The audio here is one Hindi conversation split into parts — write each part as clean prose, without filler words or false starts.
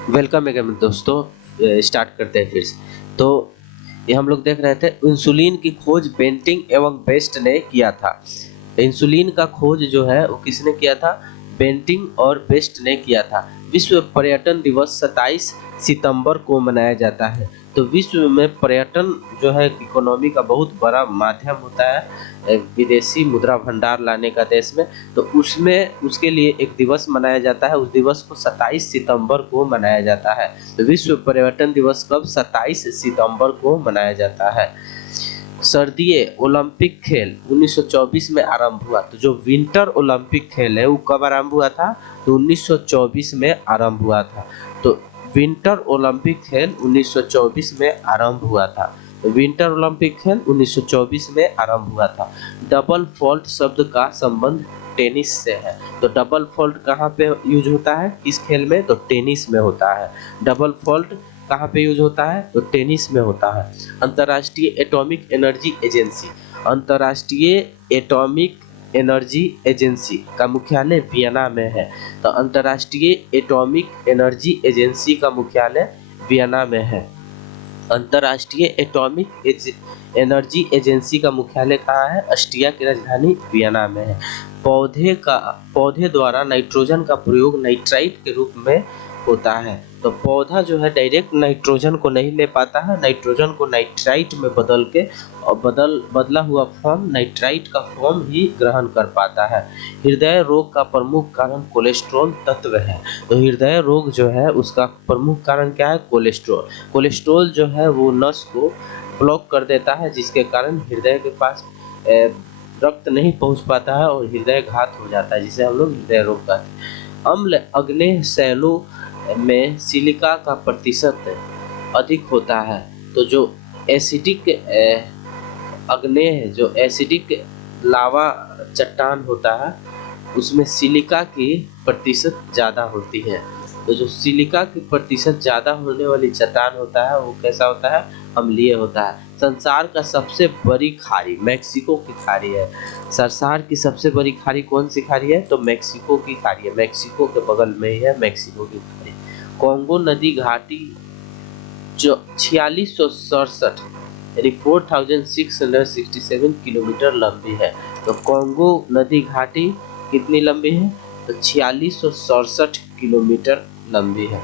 वेलकम अगेन दोस्तों। स्टार्ट करते हैं फिर से। तो ये हम लोग देख रहे थे इंसुलिन की खोज बेंटिंग एवं बेस्ट ने किया था। इंसुलिन का खोज जो है वो किसने किया था? बेंटिंग और बेस्ट ने किया था। विश्व पर्यटन दिवस 27 सितंबर को मनाया जाता है। तो विश्व में पर्यटन जो है इकोनॉमी का बहुत बड़ा माध्यम होता है, विदेशी मुद्रा भंडार लाने का देश में। तो उसमें उसके लिए एक दिवस मनाया जाता है। उस दिवस को 27 सितंबर को मनाया जाता है। तो विश्व पर्यटन दिवस कब 27 सितंबर को मनाया जाता है। सर्दीय ओलंपिक खेल 1924 में आरंभ हुआ। तो जो विंटर ओलंपिक खेल है वो कब आरंभ हुआ था? तो 1924 में आरंभ हुआ था। तो विंटर ओलंपिक खेल 1924 में आरंभ हुआ था। तो विंटर ओलंपिक खेल 1924 में आरंभ हुआ था। डबल फॉल्ट शब्द का संबंध टेनिस से है। तो डबल फॉल्ट कहाँ पे यूज होता है किस खेल में? तो टेनिस में होता है। डबल फॉल्ट कहाँ पे यूज होता है? तो टेनिस में होता है। अंतर्राष्ट्रीय एटॉमिक एनर्जी एजेंसी, अंतर्राष्ट्रीय एटॉमिक एनर्जी एजेंसी का मुख्यालय वियना में है। तो अंतर्राष्ट्रीय एटॉमिक एनर्जी एजेंसी का मुख्यालय वियना में है। अंतर्राष्ट्रीय एटॉमिक एनर्जी एजेंसी का मुख्यालय कहाँ है? ऑस्ट्रिया की राजधानी वियना में है। पौधे द्वारा नाइट्रोजन का प्रयोग नाइट्राइट के रूप में होता है। तो पौधा जो है डायरेक्ट नाइट्रोजन को नहीं ले पाता है, नाइट्रोजन को नाइट्राइट में बदल के और बदला हुआ फॉर्म नाइट्राइट का फॉर्म ही ग्रहण कर पाता है। हृदय रोग का प्रमुख कारण कोलेस्ट्रॉल तत्व है। तो हृदय रोग जो है उसका प्रमुख कारण क्या है? कोलेस्ट्रॉल। कोलेस्ट्रॉल जो है वो नस को ब्लॉक कर देता है, जिसके कारण हृदय के पास रक्त नहीं पहुंच पाता है और हृदय घात हो जाता है, जिसे हम लोग हृदय रोग कहते हैं। अम्ल अग्नेय शैलों में सिलिका का प्रतिशत अधिक होता है। तो जो एसिडिक अग्नेय जो एसिडिक लावा चट्टान होता है उसमें सिलिका की प्रतिशत ज़्यादा होती है। तो जो सिलिका की प्रतिशत ज़्यादा होने वाली चट्टान होता है वो कैसा होता है? अम्लीय होता है। संसार का सबसे बड़ी खाड़ी मैक्सिको की खाड़ी है। संसार की सबसे बड़ी खाड़ी कौन सी खाड़ी है? तो मैक्सिको की खाड़ी है। मैक्सिको के बगल में ही है मैक्सिको की खाड़ी। कॉन्गो नदी घाटी जो 4667 यानी 4667 किलोमीटर लंबी है। तो कॉन्गो नदी घाटी कितनी लंबी है? तो 4667 किलोमीटर लंबी है।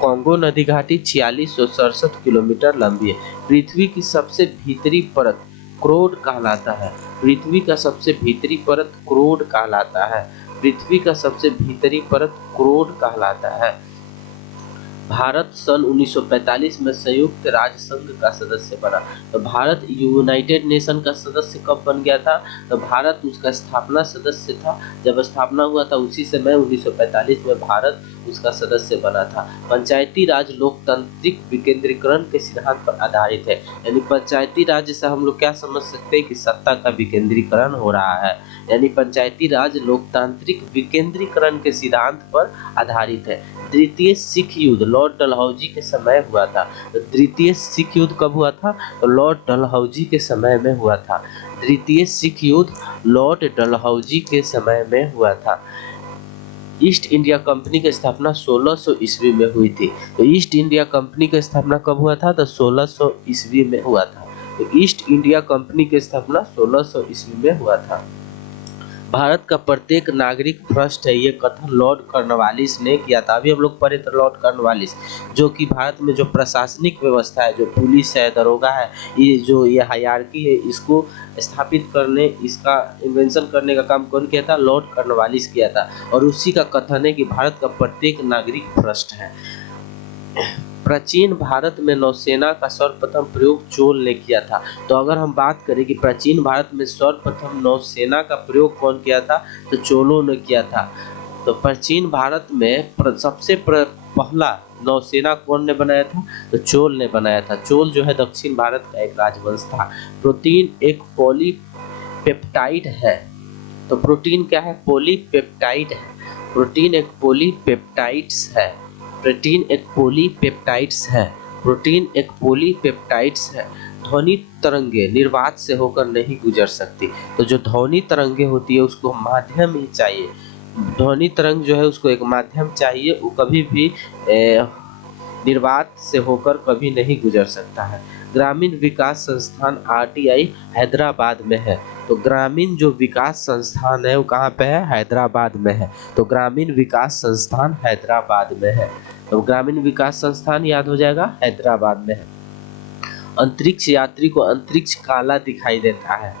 कॉन्गो नदी घाटी 4667 किलोमीटर लंबी है। पृथ्वी की सबसे भीतरी परत क्रोड कहलाता है। पृथ्वी का सबसे भीतरी परत क्रोड कहलाता है। पृथ्वी का सबसे भीतरी परत क्रोड कहलाता है। भारत सन 1945 में संयुक्त राष्ट्र संघ का सदस्य बना। तो भारत यूनाइटेड नेशन का सदस्य कब बन गया था? तो भारत उसका स्थापना सदस्य था। जब स्थापना हुआ था उसी समय 1945 में भारत उसका सदस्य बना था। पंचायती राज लोकतांत्रिक विकेंद्रीकरण के सिद्धांत पर आधारित है। यानी पंचायती राज से हम लोग क्या समझ सकते हैं कि सत्ता का विकेंद्रीकरण हो रहा है। यानी पंचायती राज लोकतांत्रिक विकेंद्रीकरण के सिद्धांत पर आधारित है। द्वितीय सिख युद्ध लॉर्ड डलहौजी के समय हुआ था। तो द्वितीय सिख युद्ध कब हुआ था? तो लॉर्ड डलहौजी के समय में हुआ था। द्वितीय सिख युद्ध लॉर्ड डलहौजी के समय में हुआ था। ईस्ट इंडिया कंपनी की स्थापना 1600 ईस्वी में हुई थी। तो ईस्ट इंडिया कंपनी की स्थापना कब हुआ था? तो 1600 ईस्वी में हुआ था। तो ईस्ट इंडिया कंपनी की स्थापना 1600 ईस्वी में हुआ था। भारत का प्रत्येक नागरिक भ्रष्ट है, ये कथन लॉर्ड कॉर्नवालिस ने किया था। अभी हम लोग पढ़े थे लॉर्ड कॉर्नवालिस, जो कि भारत में जो प्रशासनिक व्यवस्था है, जो पुलिस है, दरोगा है, ये हायरार्की है, इसको स्थापित करने, इसका इन्वेंशन करने का काम कौन किया था? लॉर्ड कॉर्नवालिस किया था। और उसी का कथन है कि भारत का प्रत्येक नागरिक भ्रष्ट है। प्राचीन भारत में नौसेना का सर्वप्रथम प्रयोग चोल ने किया था। तो अगर हम बात करें कि प्राचीन भारत में सर्वप्रथम नौसेना का प्रयोग कौन किया था? तो चोलों ने किया था। तो प्राचीन भारत में सबसे पहला नौसेना कौन ने बनाया था? तो चोल ने बनाया था। चोल जो है दक्षिण भारत का एक राजवंश था। प्रोटीन एक पॉलीपेप्टाइड है। तो प्रोटीन क्या है? पॉलीपेप्टाइड है। प्रोटीन एक पॉलीपेप्टाइड्स है। प्रोटीन एक पॉलीपेप्टाइड्स है। प्रोटीन एक पॉलीपेप्टाइड्स है। ध्वनि तरंगे निर्वात से होकर नहीं गुजर सकती। तो जो ध्वनि तरंगे होती है उसको माध्यम ही चाहिए। ध्वनि तरंग जो है उसको एक माध्यम चाहिए, वो कभी भी निर्वात से होकर कभी नहीं गुजर सकता है। ग्रामीण विकास संस्थान RTI हैदराबाद में है। तो ग्रामीण जो विकास संस्थान है वो कहाँ पे है? हैदराबाद में है। तो ग्रामीण विकास संस्थान हैदराबाद में है। तो ग्रामीण विकास संस्थान याद हो जाएगा, हैदराबाद में है। अंतरिक्ष यात्री को अंतरिक्ष काला दिखाई देता है।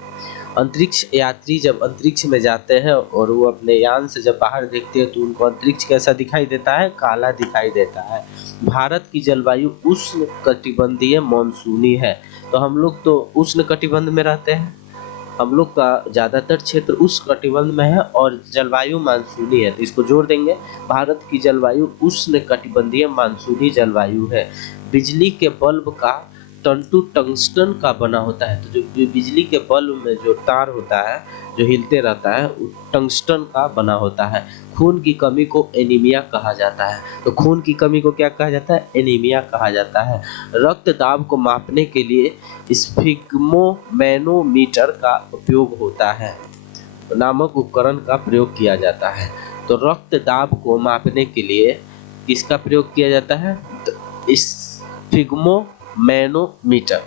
अंतरिक्ष यात्री जब अंतरिक्ष में जाते हैं और वो अपने यान से जब बाहर देखते हैं तो उनको अंतरिक्ष कैसा दिखाई देता है? काला दिखाई देता है। भारत की जलवायु उष्ण कटिबंधीय मानसूनी है। तो हम लोग तो उष्ण कटिबंध में रहते हैं, हम लोग का ज़्यादातर क्षेत्र उष्ण कटिबंध में है और जलवायु मानसूनी है। तो इसको जोड़ देंगे, भारत की जलवायु उष्ण कटिबंधीय मानसूनी जलवायु है। बिजली के बल्ब का तंतु टंगस्टन का बना होता है। तो जो बिजली के बल्ब में जो तार होता है जो हिलते रहता है वो टंगस्टन का बना होता है। खून की कमी को एनीमिया कहा जाता है। तो खून की कमी को क्या कहा जाता है? एनीमिया कहा जाता है। रक्त दाब को मापने के लिए स्फिग्मोमैनोमीटर का उपयोग होता है नामक उपकरण का प्रयोग किया जाता है। तो रक्त दाब को मापने के लिए किसका प्रयोग किया जाता है? स्फिग्मोमैनोमीटर।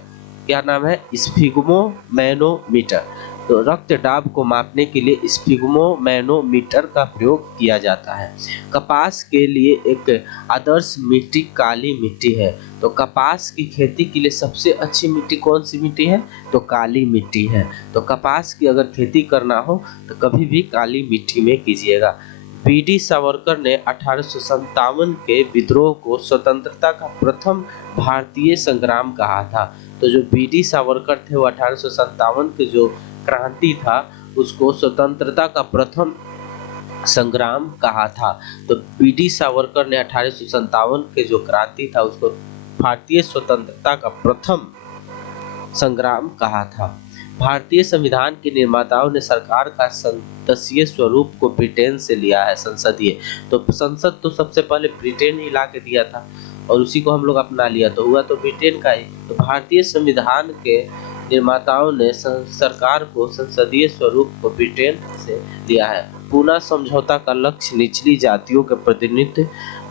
क्या नाम है? स्फिग्मोमैनोमीटर। तो रक्त दाब को मापने के लिए स्फिग्मोमैनोमीटर का प्रयोग किया जाता है। कपास के लिए एक आदर्श मिट्टी काली मिट्टी है। तो कपास की खेती के लिए सबसे अच्छी मिट्टी कौन सी मिट्टी है? तो काली मिट्टी है। तो कपास की अगर खेती करना हो तो कभी भी काली मिट्टी में कीजिएगा। BD सावरकर ने 1857 के विद्रोह को स्वतंत्रता का प्रथम भारतीय संग्राम कहा था। तो जो BD सावरकर थे वो 1857 के जो क्रांति था उसको स्वतंत्रता का प्रथम संग्राम कहा था। तो BD सावरकर ने 1857 के जो क्रांति था उसको भारतीय स्वतंत्रता का प्रथम संग्राम कहा था। भारतीय संविधान के निर्माताओं ने सरकार का संसदीय स्वरूप को ब्रिटेन से लिया है। संसदीय, तो संसद तो सबसे पहले ब्रिटेन ही ला के दिया था और उसी को हम लोग अपना लिया, तो हुआ तो ब्रिटेन का ही। तो भारतीय संविधान के निर्माताओं ने सरकार को संसदीय स्वरूप को ब्रिटेन से लिया है। पूना समझौता का लक्ष्य निचली जातियों के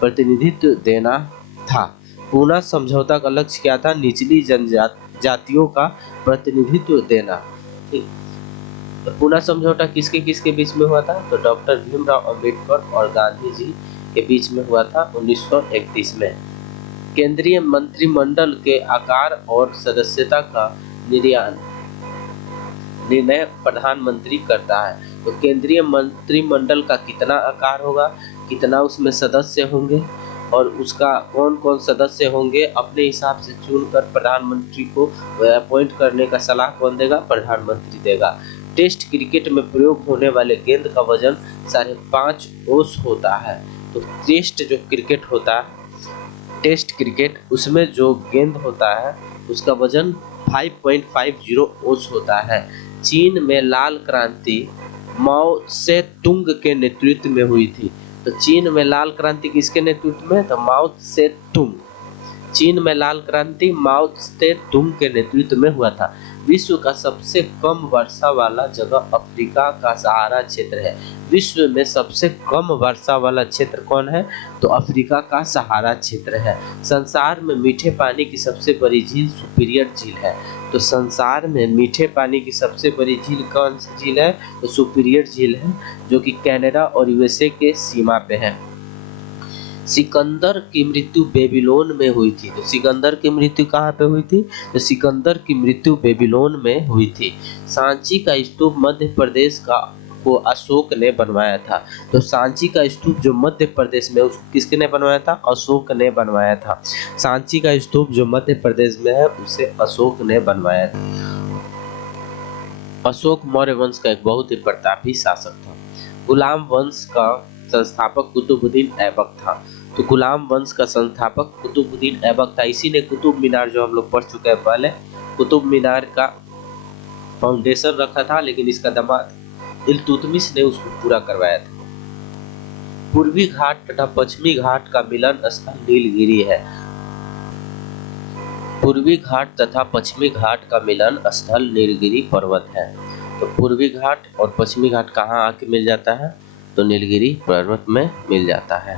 प्रतिनिधित्व देना था। पूना समझौता का लक्ष्य क्या था? निचली जातियों का प्रतिनिधित्व देना। ठीक, तो पूना समझौता किसके किसके बीच में हुआ था? तो डॉक्टर भीमराव अंबेडकर और गांधी जी के बीच में हुआ था 1931 में। केंद्रीय मंत्रिमंडल के आकार और सदस्यता का निर्णय प्रधानमंत्री करता है। तो केंद्रीय मंत्रिमंडल का कितना आकार होगा, कितना उसमें सदस्य होंगे और उसका कौन कौन सदस्य होंगे अपने हिसाब से चुनकर प्रधानमंत्री को अपॉइंट करने का सलाह कौन देगा? प्रधानमंत्री देगा। टेस्ट क्रिकेट में प्रयोग होने वाले गेंद का वजन 5.5 औंस होता है। तो टेस्ट जो क्रिकेट होता है, टेस्ट क्रिकेट, उसमें जो गेंद होता है उसका वजन 5.50 औंस होता है। चीन में लाल क्रांति माओ से तुंग के नेतृत्व में हुई थी। तो चीन में लाल क्रांति किसके नेतृत्व में? तो माओ से तुंग। चीन में लाल क्रांति माओ से तुंग के नेतृत्व में हुआ था। विश्व का सबसे कम वर्षा वाला जगह अफ्रीका का सहारा क्षेत्र है। विश्व में सबसे कम वर्षा वाला क्षेत्र कौन है? तो अफ्रीका का सहारा क्षेत्र है। संसार में मीठे पानी की सबसे बड़ी झील सुपीरियर झील है। तो संसार में मीठे पानी की सबसे बड़ी झील कौन सी झील है? तो सुपीरियर झील है, जो कि कनाडा और USA के सीमा पे है। सिकंदर की मृत्यु बेबीलोन में हुई थी। तो सिकंदर की मृत्यु कहाँ पे हुई थी? तो सिकंदर की मृत्यु बेबीलोन में हुई थी। सांची का स्तूप मध्य प्रदेश को अशोक ने बनवाया था। तो सांची का स्तूप जो मध्य प्रदेश में, उसको किसके ने बनवाया था? अशोक ने बनवाया था। सांची का स्तूप जो मध्य प्रदेश में है उसे अशोक ने बनवाया था। अशोक मौर्य वंश का एक बहुत ही प्रतापी शासक था। गुलाम वंश का संस्थापक कुतुबुद्दीन ऐबक था। तो गुलाम वंश का संस्थापक कुतुबुद्दीन ऐबक था। इसी ने कुतुब मीनार जो हम लोग पढ़ चुके हैं पहले, कुतुब मीनार का फाउंडेशन रखा था, लेकिन इसका दामाद इल्तुतमिश ने उसको पूरा करवाया था। पूर्वी घाट तथा पश्चिमी घाट का मिलन स्थल नीलगिरी है। पूर्वी घाट तथा पश्चिमी घाट का मिलन स्थल नीलगिरी पर्वत है। तो पूर्वी घाट और पश्चिमी घाट कहाँ आके मिल जाता है? तो नीलगिरी पर्वत में मिल जाता है।